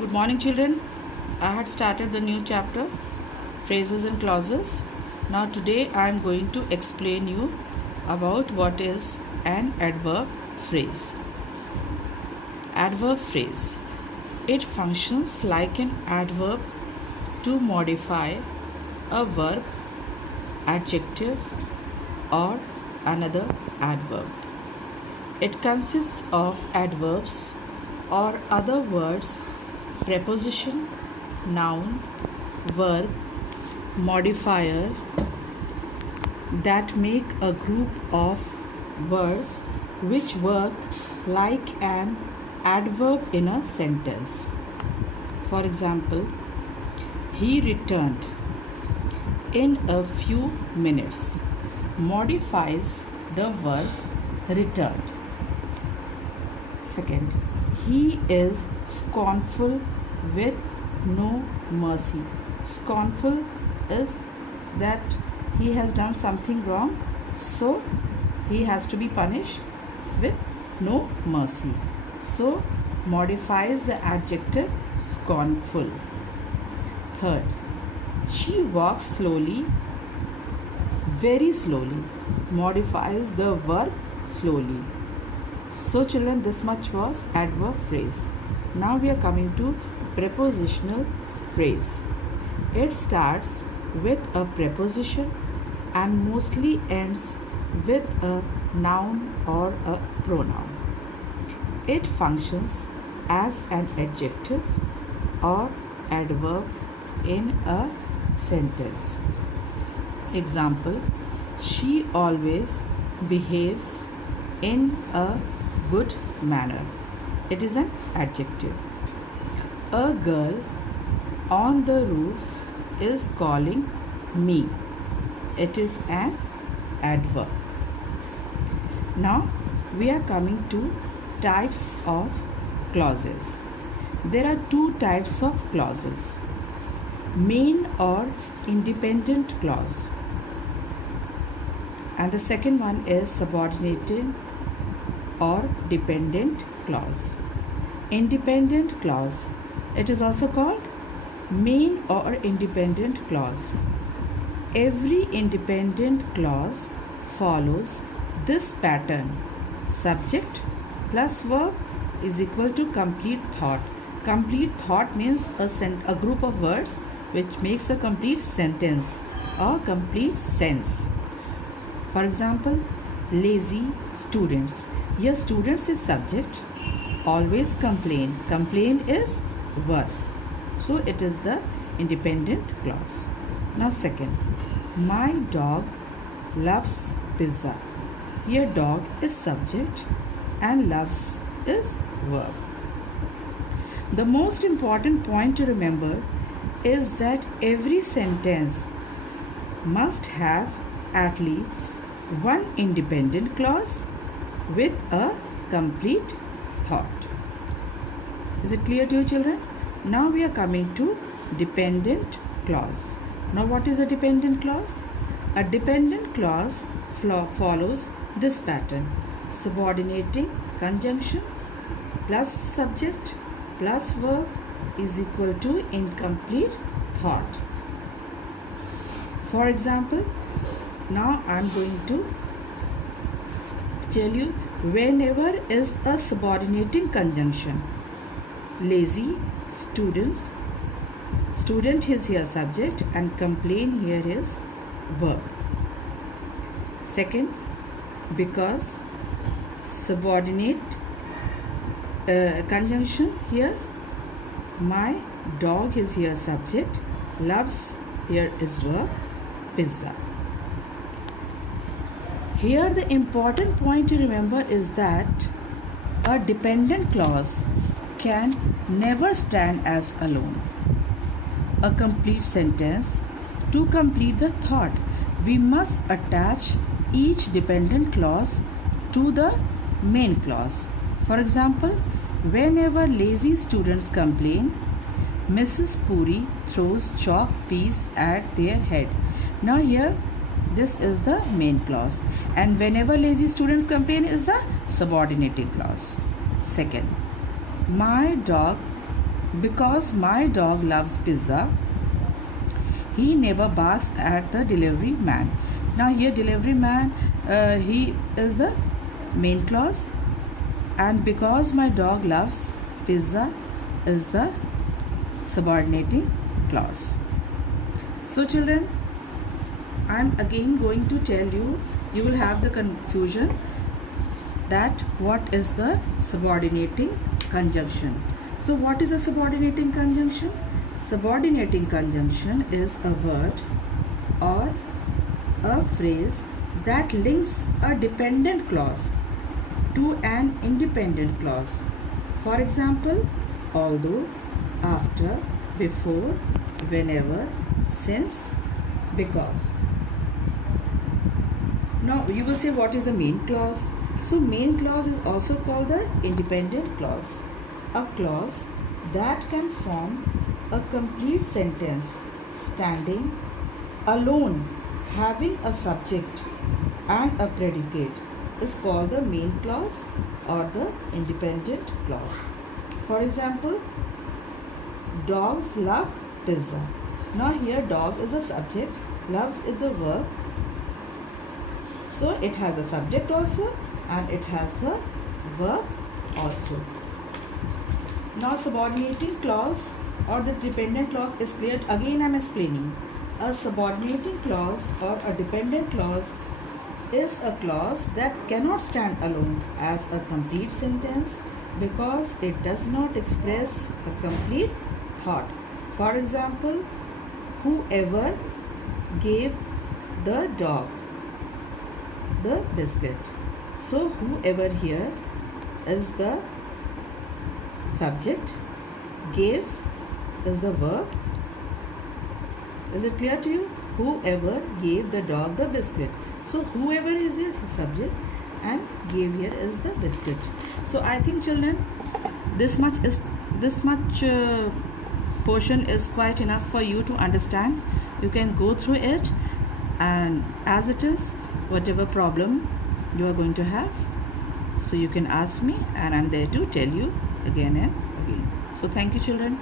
Good morning, children. I had started the new chapter, phrases and clauses. Now today I am going to explain you about what is an adverb phrase. Adverb phrase. It functions like an adverb to modify a verb, adjective, or another adverb. It consists of adverbs or other words, preposition, noun, verb, modifier that make a group of words which work like an adverb in a sentence. For example, he returned in a few minutes modifies the verb returned. Second, he is scornful with no mercy. Scornful is that he has done something wrong, so he has to be punished with no mercy. So modifies the adjective scornful. Third, she walks slowly, very slowly, modifies the verb slowly. So children, this much was adverb phrase. Now we are coming to prepositional phrase. It starts with a preposition and mostly ends with a noun or a pronoun. It functions as an adjective or adverb in a sentence. Example, she always behaves in a good manner. It is an adjective. A girl on the roof is calling me. It is an adverb. Now we are coming to types of clauses. There are two types of clauses: main or independent clause, and the second one is subordinated or dependent clause. Independent clause, it is also called main or independent clause. Every independent clause follows this pattern: subject plus verb is equal to complete thought. Complete thought means a group of words which makes a complete sentence or complete sense. For example, lazy students. Here students is subject, always complain. Complain is verb. So it is the independent clause. Now second, my dog loves pizza. Here dog is subject and loves is verb. The most important point to remember is that every sentence must have at least one independent clause with a complete thought. Is it clear to you, children? Now we are coming to dependent clause. Now what is a dependent clause? A dependent clause follows this pattern: subordinating conjunction plus subject plus verb is equal to incomplete thought. For example, now I am going to tell you whenever is a subordinating conjunction. Lazy students, student is here subject and complain here is verb. Second, because subordinate conjunction here, my dog is here subject, loves here is verb, pizza. Here the important point to remember is that a dependent clause can never stand as alone. A complete sentence, to complete the thought, we must attach each dependent clause to the main clause. For example, whenever lazy students complain, Mrs. Puri throws chalk piece at their head. Now here this is the main clause, and whenever lazy students complain is the subordinating clause. Second, my dog Because my dog loves pizza, he never barks at the delivery man. Now here delivery man, he is the main clause, and because my dog loves pizza is the subordinating clause. So children, I'm again going to tell you, you will have the confusion that what is the subordinating conjunction. So what is a subordinating conjunction? Subordinating conjunction is a word or a phrase that links a dependent clause to an independent clause. For example, although, after, before, whenever, since, because. Now you will say, what is the main clause? So main clause is also called the independent clause, a clause that can form a complete sentence standing alone, having a subject and a predicate, is called the main clause or the independent clause. For example, dogs love pizza. Now here dog is the subject, loves is the verb, so it has the subject also and it has the verb also. Now subordinating clause or the dependent clause is clear. Again I am explaining. A subordinating clause or a dependent clause is a clause that cannot stand alone as a complete sentence because it does not express a complete thought. For example, whoever gave the dog the biscuit. So whoever here is the subject, gave is the verb. Is it clear to you? Whoever gave the dog the biscuit. So whoever is the subject and gave here is the biscuit. So I think children, this much portion is quite enough for you to understand. You can go through it, and as it is, whatever problem you are going to have, so you can ask me and I'm there to tell you again and again. So thank you children.